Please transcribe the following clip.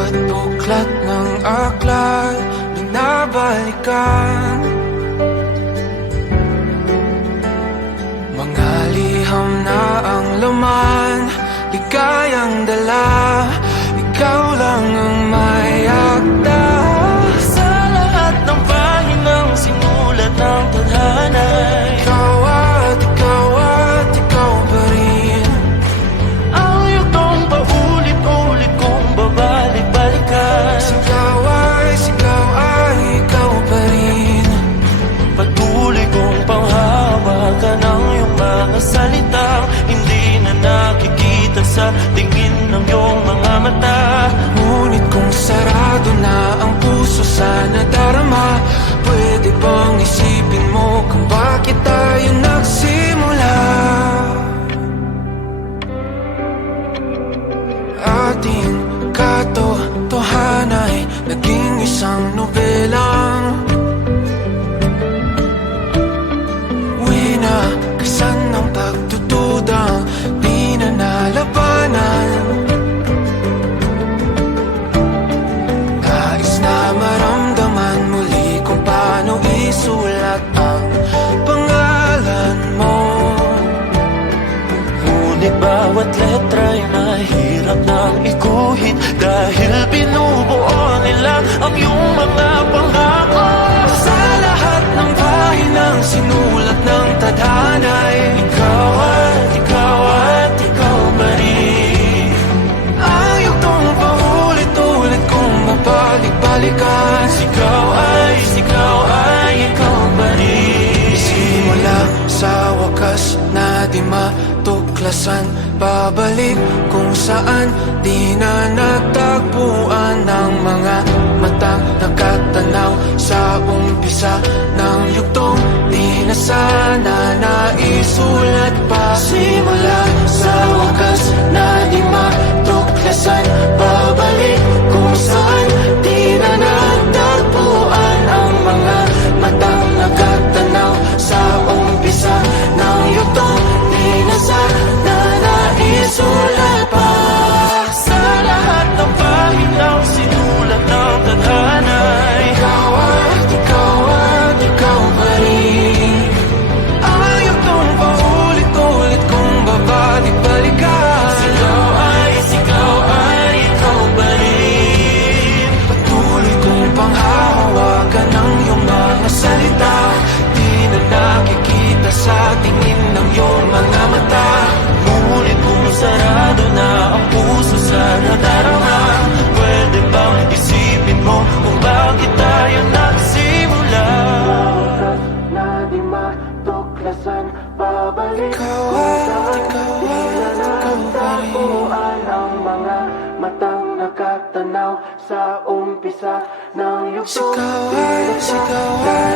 bawat buklat ng aklat binabalikan. Mga liham na ang laman, ligayang dala, ikaw lang ang may akda. Sa lahat ng pahinang sinulat ng tadhana, Ikaw at ikaw pa rin. ang yugtong paulit-ulit kong babalik-balikan. Sigaw ay ikaw pa rin. Patuloy kong panghawakan ang iyong mga salitang hindi na nakikita sa tingin ng iyong mga mata. Ngunit kung sarado na ang puso sa nadarama, pwede bang isipin mo kung bakit tayo nagsimula? Ating katotohanan ay naging isang nobelang winakasan ng pagtutudang di na nalabanan. Nais na maramdaman muli kung paano isulat ang pangalan mo. Ngunit bawat letra'y mahirap nang iguhit dahil binubuo nila ang iyong mga pangako. Sa lahat ng pahinang sinulat ng tadhana ay Ikaw at ikaw pa rin. ang yugtong paulit-ulit kong mabalik-balikan. Ikaw ay ikaw pa rin. Simula sa wakas na di matuklasan, babalik kung saan di na natagpuan ng mga matang nakatanaw sa umpisa ng yugtong di na sana naisulat pa. Simula sa wakas na di matuklasan, babalik kung saan di na natagpuan ang mga matang nakatanaw sa umpisa ng yugtong di na sana naisulat pa. Sa lahat ng pahinang sinulat ng tadhana, Ikaw at ikaw pa rin. Ang yugtong paulit-ulit kong babalik-balikan. ikaw ay ikaw pa rin. Patuloy kong panghahawakan ng iyong mga salita, di na nakikita sa tingin ng iyong mga mata. Ngunit kung sarado na ang puso sa nadarama, pwede bang isipin mo kung bakit tayo nagsimula? Na di matuklasan, babalik kung saan di na natagpuan ang mga matang nakatanaw sa umpisa ng yugtong. Sigaw ay